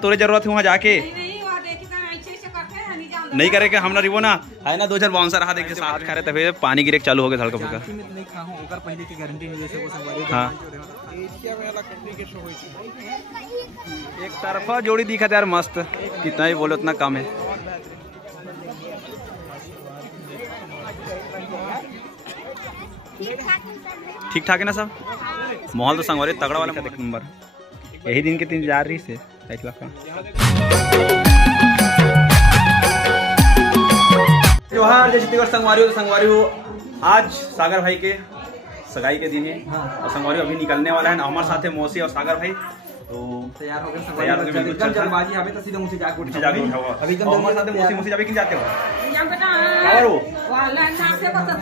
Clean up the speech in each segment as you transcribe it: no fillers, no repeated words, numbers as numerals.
तोरे जरूरत है वहाँ जाके नहीं करे हम ना रिवो ना है ना 2000 बाउंसर रहा देखे साथ खा रहे तभी पानी गिरे चालू हो गया हल्का फुल्का। हाँ एक तरफा जोड़ी दिखा था यार मस्त, कितना ही बोलो उतना कम है। ठीक ठाक है ना सब। माहौल तो संगवारी तगड़ा वाला का देख नंबर, यही दिन के 3 जा रही से 1 लाख का जोहार। जय छत्तीसगढ़ संगवारी हो। संगवारी हो आज सागर भाई के सगाई के दिन है और संगवारी अभी निकलने वाला है ना। हमारे साथ है मौसी और सागर भाई, तो तैयार हो गए बिल्कुल जल्दबाजी हमें तो सीधा मुझे जाके उठाओ अभी एकदम हमारे साथ है मौसी जाके जाते हो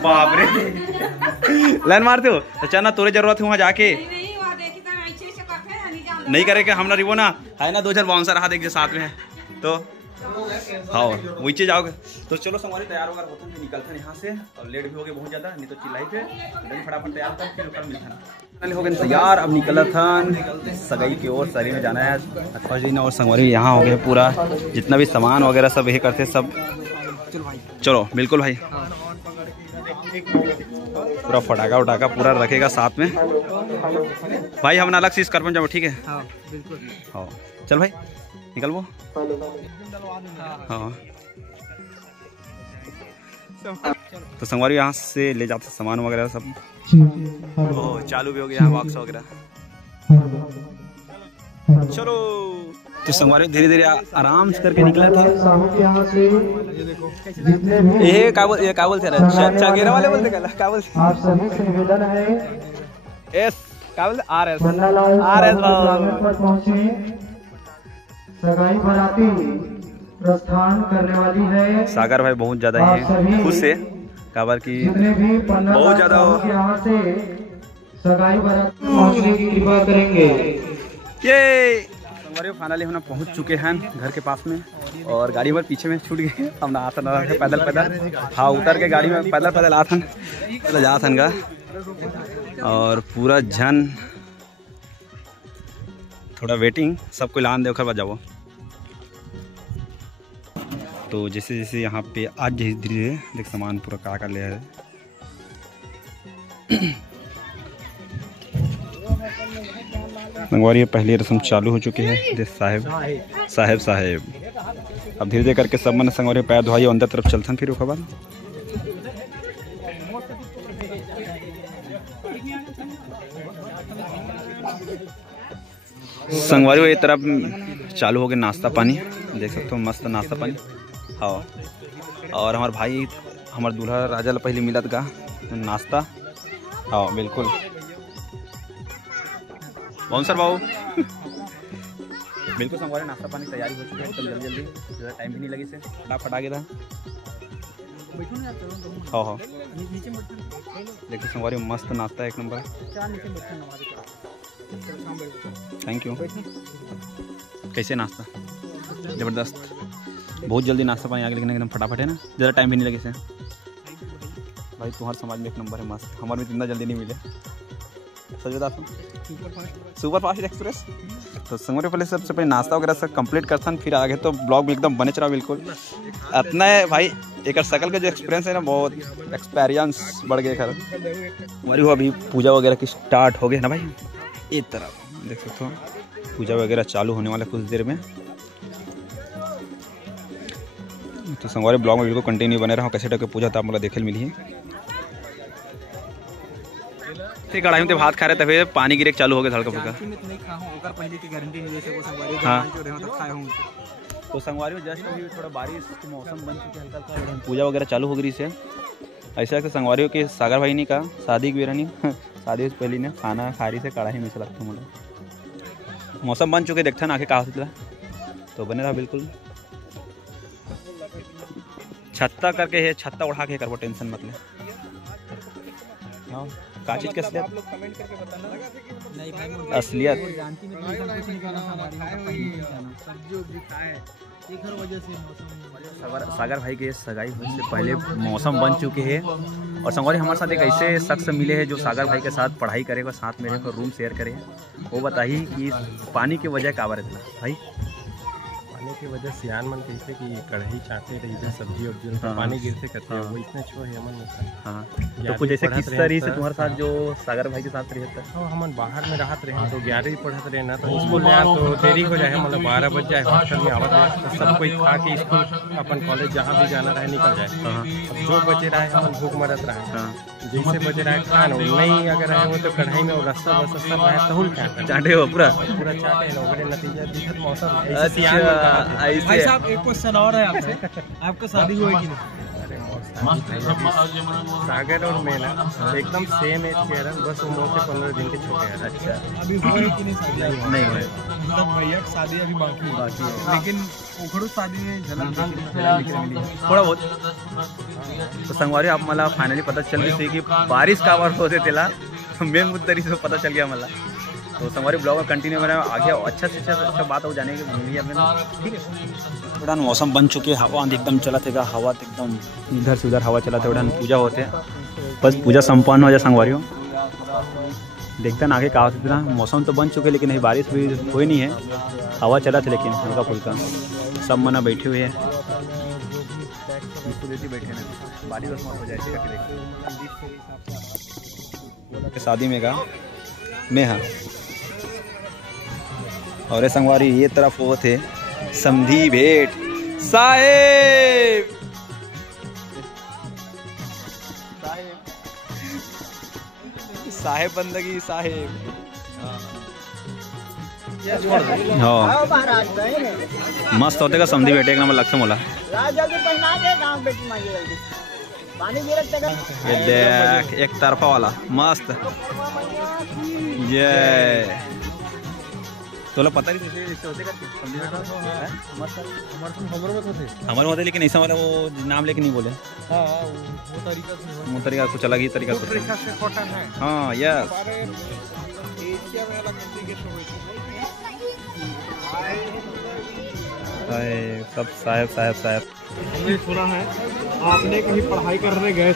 बाप रे लाइन मारते हो तो चलना तोरे जरूरत है वहाँ जाके नहीं करे हम ना रिवो ना है ना 2000 बाउंसर रहा देख साथ में है तो हाँ वही जाओगे तो चलो संगवारी तैयार होकर होते हैं निकलते हैं यहाँ से और लेट भी हो गए बहुत ज्यादा, नहीं तो चिल्लाई पे फटाफट तैयार कर फिर कल मिलता हो गए तैयार। अब निकला था सगाई की ओर शरीर में जाना है फर्स्ट दिन और संगवारी यहाँ हो गए पूरा जितना भी सामान वगैरह सब यही करते सब। चलो बिल्कुल भाई पूरा फटाका उटाका पूरा रखेगा साथ में भाई। हम अलग से स्कॉर्पियो जाओ ठीक है। हाँ चल भाई निकल वो। हाँ तो संगवारी यहाँ से ले जाते सामान वगैरह सब चालू भी हो गया बॉक्स वगैरह। चलो तो संगवारी धीरे धीरे आराम से करके निकले थे। ये क्या बोलते चगेरा वाले बोलते क्या बोलते आप सभी से निवेदन है एस क्या बोलते आर एस सगाई बराती प्रस्थान करने वाली है। सागर भाई बहुत ज्यादा ही खुश है काबर की बहुत ज्यादा यहाँ से सगाई बराती पहुँचने की कृपा करेंगे। ये संगवारी फाइनली हम पहुँच चुके हैं घर के पास में और गाड़ी में पीछे में छूट गए। हम ना आता ना पैदल पैदल हाँ उतर के गाड़ी में पैदल पैदल आथन जाथन का और पूरा झन थोड़ा वेटिंग सबको लान दे बाद जाओ। तो जैसे जैसे यहाँ पे आज धीरे धीरे देख सामान पूरा का ले है। संगवारी पहली रस्म चालू हो चुकी है। देख साहेब अब धीरे धीरे करके सब मन संगवारी पैर धोई अंदर तरफ चलथन फिर ओकर बाद संगवारी ये तरफ चालू हो गया नाश्ता पानी, देख सकते हो मस्त नाश्ता पानी। हाँ और हमारे भाई हमारे दूल्हा राजा पहले मिलत का नाश्ता। हाँ बिल्कुल बाउंसर बाबू बिल्कुल संगवारी नाश्ता पानी तैयारी हो चुकी है एकदम जल्दी जल्दी, ज़्यादा टाइम भी नहीं लगी से फटाफट आ गया था। हाँ देखो संगवारी मस्त नाश्ता एक नंबर। Thank you. कैसे नाश्ता ज़बरदस्त, बहुत जल्दी नाश्ता पानी आगे लेकिन एकदम फटाफट है ना, ज़्यादा टाइम भी नहीं लगे से। भाई तुम्हारे समाज में एक नंबर है मस्त, हमारे में इतना जल्दी नहीं मिले सच बता सुपर फास्ट एक्सप्रेस। तो संगवारी पहले सबसे पहले नाश्ता वगैरह सब कंप्लीट करता फिर आगे तो ब्लॉग भी एकदम बने चला बिल्कुल इतना है भाई। एक सकल का जो एक्सपीरियंस है ना बहुत एक्सपीरियंस बढ़ गया खैर। हमारी वो अभी पूजा वगैरह की स्टार्ट हो गई ना भाई, एक तरफ देख सकते हो पूजा वगैरह चालू होने वाला कुछ देर में। तो संगवारी ब्लॉग में बिल्कुल कंटिन्यू बने रहा कैसे टके पूजा था मतलब देखे मिली है। कढ़ाई में भात खा रहे तभी पानी गिरे चालू हो गया हल्का फुल्का। तो संगवारी में जस्ट अभी थोड़ा बारिश के मौसम बन चुके हल्का सा पूजा वगैरह चालू हो गई से। ऐसा कि संगवारियों के सागर भाई ने कहा शादी की बेरानी शादी से पहले ने खाना खा रही से कढ़ाई में लगता मतलब मौसम बन चुके देखते ना आके कहा होता तो बने रहा बिल्कुल। छत्ता करके है छत्ता उठा के करवो टेंशन मतलब हाँ का चीज की असलियत सागर भाई के सगाई होने से पहले मौसम बन चुके हैं और संगवारी हमारे साथ एक ऐसे शख्स मिले हैं जो सागर भाई के साथ पढ़ाई करेगा साथ मेरे को रूम शेयर करे। वो बताइए कि पानी की वजह क्या बात है भाई पानी की वजह से यान मन कैसे कि कढ़ाई चाहते रही इधर सब्जी वब्जी उनका पानी गिरते करते हैं वो इतना छो है हमन में। हाँ तो कुछ ऐसे किस तरह से तुम्हारे साथ जो सागर भाई के साथ रहता है? हाँ हमन बाहर में रहते रहे तो 11वीं पढ़ते रहे ना तो स्कूल में तो देरी हो जाए मतलब 12 बज जाए हॉस्टल में आवत रहे तो सब कोई खा के स्कूल अपन कॉलेज जहाँ भी जाना रहे निकल जाए। अब जो बचे रहे हमन भूख मरत रहे जैसे बचे रहे खान नहीं अगर रहे वो तो कढ़ाई में रस्सा वस्सा रहे तहुल चाटे हो पूरा चाटे लोगों नतीजा दिखत मौसम। भाई साहब एक क्वेश्चन और है आपसे, आपका शादी हुआ है कि नहीं? सागर और मैं ना एकदम सेम एज के हैं, बस उम्र से 15 दिन के छोटे हैं। अच्छा अभी हुआ है कि नहीं शादी? नहीं हुआ, मतलब भैया की शादी अभी बाकी है, लेकिन उखड़ू शादी में झलक थोडा बहुत। तो संगवारी आप मला फायनली पता चल गई थी कि बारिश का वर होते त्याला मेन मुद्दा से पता चल गया मला। तो संगवारी ब्लॉग कंटिन्यू करें आगे अच्छा से अच्छा बात हो जाने की ठीक है। थोड़ा मौसम बन चुके, हवा एकदम चला थे, हवा एकदम इधर से उधर हवा चला थोड़ा पूजा होते बस पूजा संपन्न हो जाए संगवारियों। देखते हैं आगे कहा इतना मौसम तो बन चुके लेकिन बारिश भी कोई नहीं है, हवा चला था लेकिन हल्का फुल्का सब मना बैठे हुए हैं बैठे ना बारिश बस हो जाए शादी में का मैं हाँ। और संगवारी ये तरफ वो थे समधी भेंट साहेब साहेब बंदगी साहेब। हाँ मस्त होते का समधी बेटे एक नंबर लक्ष्य मोला ये देख एक तरफा वाला मस्त ये तोला पता नहीं कैसे होते का समझी बेटा हमारे होते लेकिन ऐसा वाला वो नाम लेके नहीं बोले। वो तरीका कुछ अलग ही तरीका से। हाँ यस सब साहब साहब साहब। हमने सुना है आपने कहीं पढ़ाई करने गए,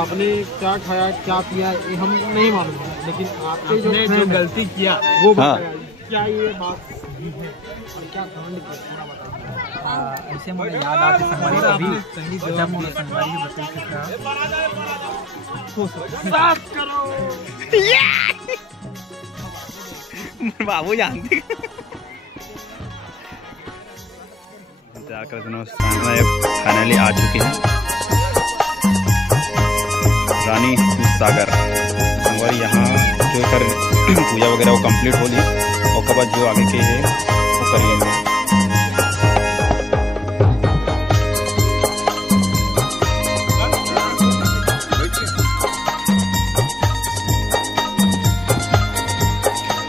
आपने क्या खाया क्या पिया ये हम नहीं मालूम, लेकिन आपने जो गलती किया वो बताया। क्या ये बात सही है और क्या कांड किया बताइए। ऐसे मुझे याद आती संगवारी अभी जब मुझे संगवारी की बताई बाबू जानते फाइनली आ चुके हैं रानी सागर संगवारी। यहाँ जो कर पूजा वगैरह वो कंप्लीट हो ली और के बाद जो आगे के है वो करिए।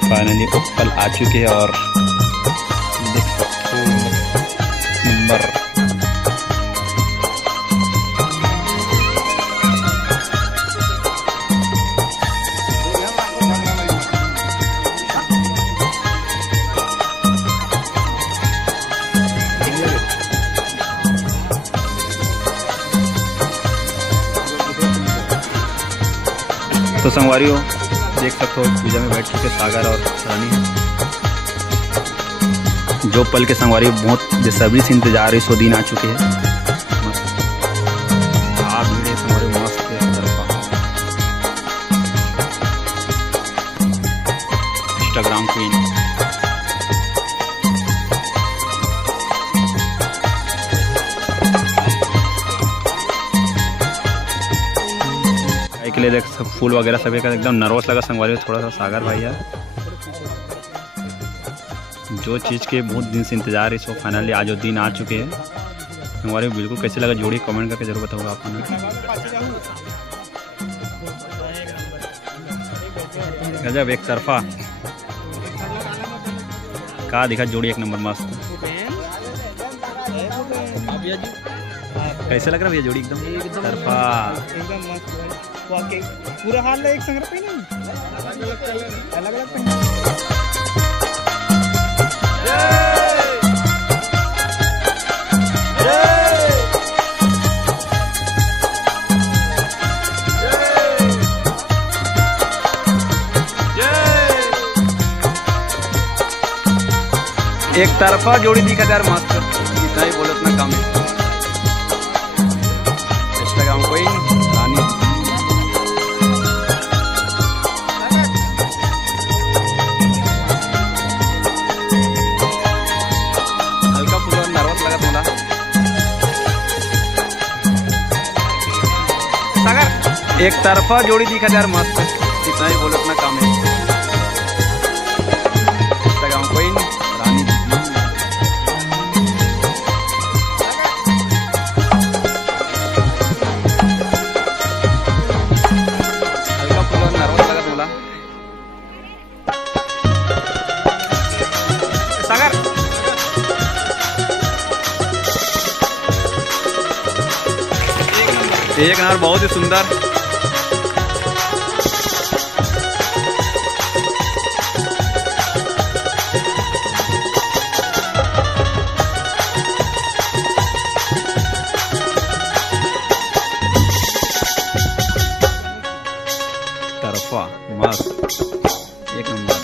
फाइनली कल आ चुके हैं और देख सकते हो नंबर तो संगवारियों देख सकते हो पूजा में बैठ चुके सागर और रानी जो पल के संगवारी बहुत बेसब्री से इंतजार सो दिन आ चुके हैं। इंस्टाग्राम क्वीन के लिए देख सब फूल वगैरह सभी का एकदम नर्वस लगा संगवारी थोड़ा सा सागर भाई यार। जो चीज़ के बहुत दिन से इंतजार है सो फाइनली आज वो दिन आ चुके हैं संगवारी। बिल्कुल कैसे लगा जोड़ी कमेंट करके जरूर बताऊंगा आप गजब एक तरफा का दिखा जोड़ी एक नंबर मस्त। कैसे लग रहा भैया जोड़ी एकदम तरफा एकदम मस्त पूरा हाल एक संग पे नहीं अलग अलग एक तरफा जोड़ी दिखा यार मस्त, जितना ही बोलो उतना कम है। इंस्टाग्राम कोई रानी हल्का पूरा नर्वस लगा थोड़ा। सागर एक तरफा जोड़ी दिखा यार मस्त, जितना ही बोलो उतना कम है। इंस्टाग्राम कोई रानी हल्का पूरा नर्वस लगा थोड़ा। सागर एक नंबर बहुत ही सुंदर। तरफा मस्त एक नंबर।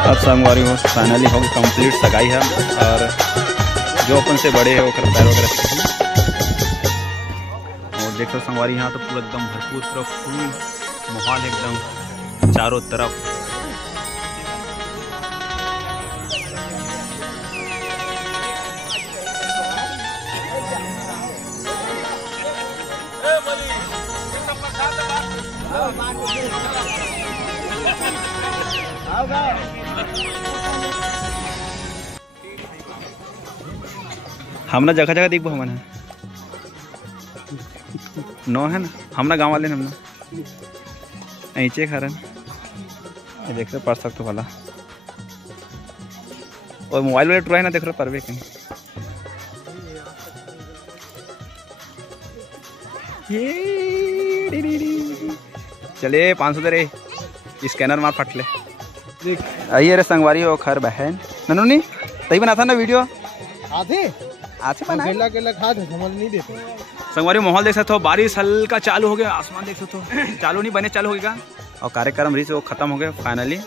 अब संगवारी हो फाइनली हो कंप्लीट सगाई है, और जो अपन से बड़े है वो पैर वगैरह। और देखो संगवारी यहाँ तो पूरा एकदम भरपूर पूरा फुल माहौल एकदम चारों तरफ। हमना जगह जगह देखो हमन नो है ना, हमना गाँव वाले हमना ऐचे खरन ये देख रहे पढ़ सकते वाला। और मोबाइल वाले टूरा है ना, देख रहे परवे कहीं ये चले 500 दे रे स्कैनर मार फट ले। आइए रे संगवारी हो खर बहन ननू नहीं तही बना था ना वीडियो आधे बना केला खा थे समझ नहीं देते। संगवारी माहौल देख सकते हो, बारिश हल्का चालू हो गया, आसमान देख सकते हो चालू नहीं बने चालू हो गया, और कार्यक्रम रीच वो खत्म हो गया फाइनली।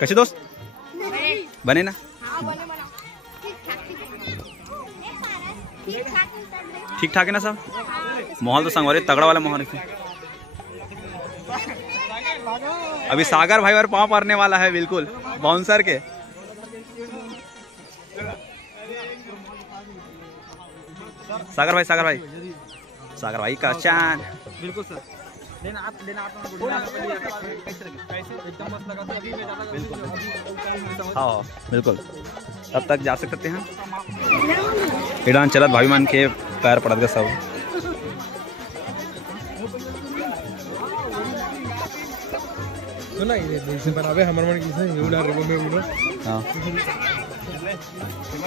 कैसे दोस्त बने ना? ठीक ठाक है ना सब? माहौल तो संगवारी तगड़ा वाला माहौल है। अभी सागर भाई और पाँव पड़ने वाला है बिल्कुल बाउंसर के। सागर भाई का चांद बिल्कुल सर। लेना आप एकदम मस्त लगा था, अभी मैं ज्यादा बिल्कुल। हाँ बिल्कुल तब तक जा सकते हैं। ईरान चलत भाई मान के पैर पड़त गए सब। सुना ये जैसे बनावे हमर मन किसे उड़ा रेगो में उड़ा। हाँ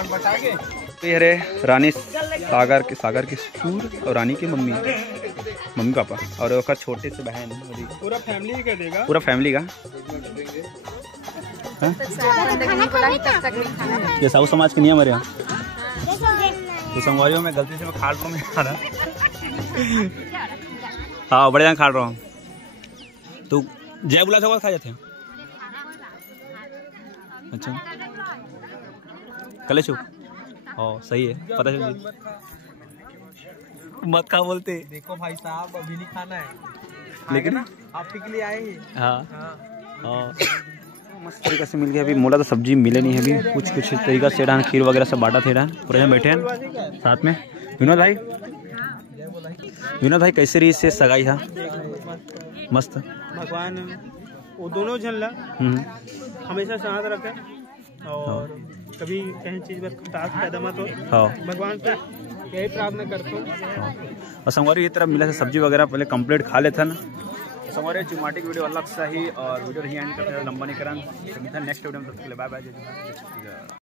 बता के ये रे रानी सागर के ससुर और रानी की मम्मी पापा और उसका छोटे से बहन। पूरा फैमिली कर देगा, पूरा फैमिली का। ये साहू समाज के नियम है यहाँ। तो संगवारियों में गलती से मैं खा रहा हूँ खाना। हाँ बड़े यहाँ खा रहा हूँ। तो जय बुला था खा जाते हैं। अच्छा कले छो हाँ सही है पता चल। मत खा बोलते। देखो भाई साहब अभी नहीं खाना है, लेकिन आपके लिए आए हैं। हाँ हाँ मस्त तरीका से मिल गया। अभी मोला तो सब्जी मिले नहीं है, अभी कुछ तरीका से डान खीर वगैरह सब बांटा थे डान पूरे यहाँ बैठे हैं साथ में। विनोद भाई कैसे रही से सगाई है? मस्त भगवान वो दोनों झल्ला हमेशा साथ रखे और कभी कहीं चीज पर खटास पैदा मत हो। भगवान से यही प्रार्थना करता हूँ। और संगवारी ये तरफ मिला था सब्जी वगैरह पहले कंप्लीट खा लेता ना, हमारे चुमाटी की वीडियो अलग सा ही और वीडियो ही एंड करते हैं, लंबा नहीं करान। नेक्स्ट वीडियो में तब तक के लिए बाय बाय।